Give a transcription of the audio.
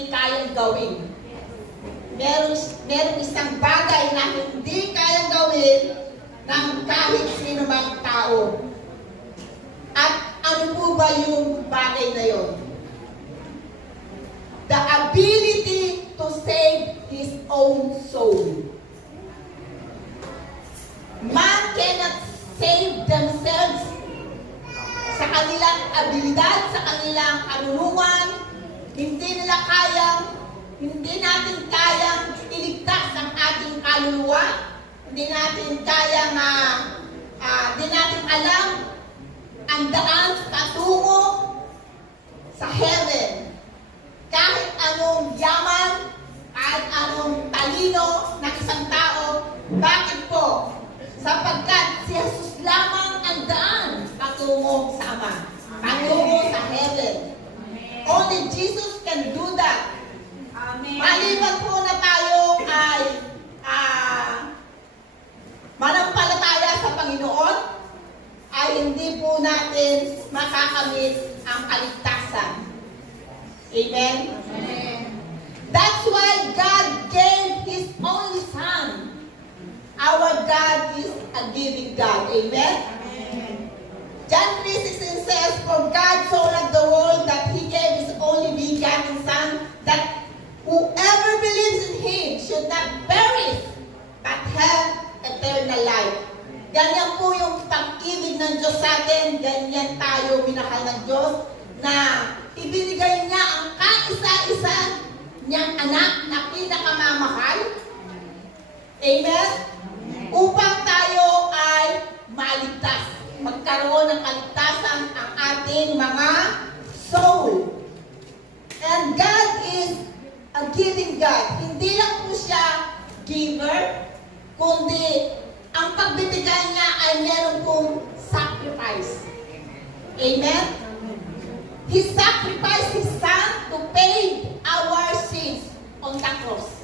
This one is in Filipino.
hindi kayang gawin. Merong isang bagay na hindi kayang gawin ng kahit sino mang tao. At ano po ba yung bagay na yon? The ability to save his own soul. Man cannot save themselves sa kanilang abilidad, sa kanilang karunungan. Hindi natin kayang iligtas ang ating kaluluwa. Hindi natin alam ang daan patungo sa heaven. Kahit anong yaman, kahit anong talino ng isang tao. Bakit po? Sapagkat si Jesus lamang ang daan patungo sa Ama, patungo sa heaven. Only Jesus can do that. Amen. Maliban po na tayo ay manampalataya sa Panginoon, ay hindi po natin makakamit ang kaligtasan. Amen? Amen. That's why God gave His only Son. Our God is a giving God. Amen? Amen. John 3:16 says, "For God so loved the world that He gave His only begotten Son, that whoever believes in Him should not perish, but have eternal life." Ganyan po yung pag-ibig ng Diyos sa atin. Ganyan tayo minahal ng Diyos na ibinigay niya ang kaisa-isa niyang anak na pinakamamahal. Amen? Upang tayo ay maligtas. Magkaroon ng kaligtasan ang ating mga soul. And God is a giving God. Hindi lang po siya giver, kundi ang pagbibigay niya ay meron pong sacrifice. Amen? He sacrificed His Son to pay our sins on the cross.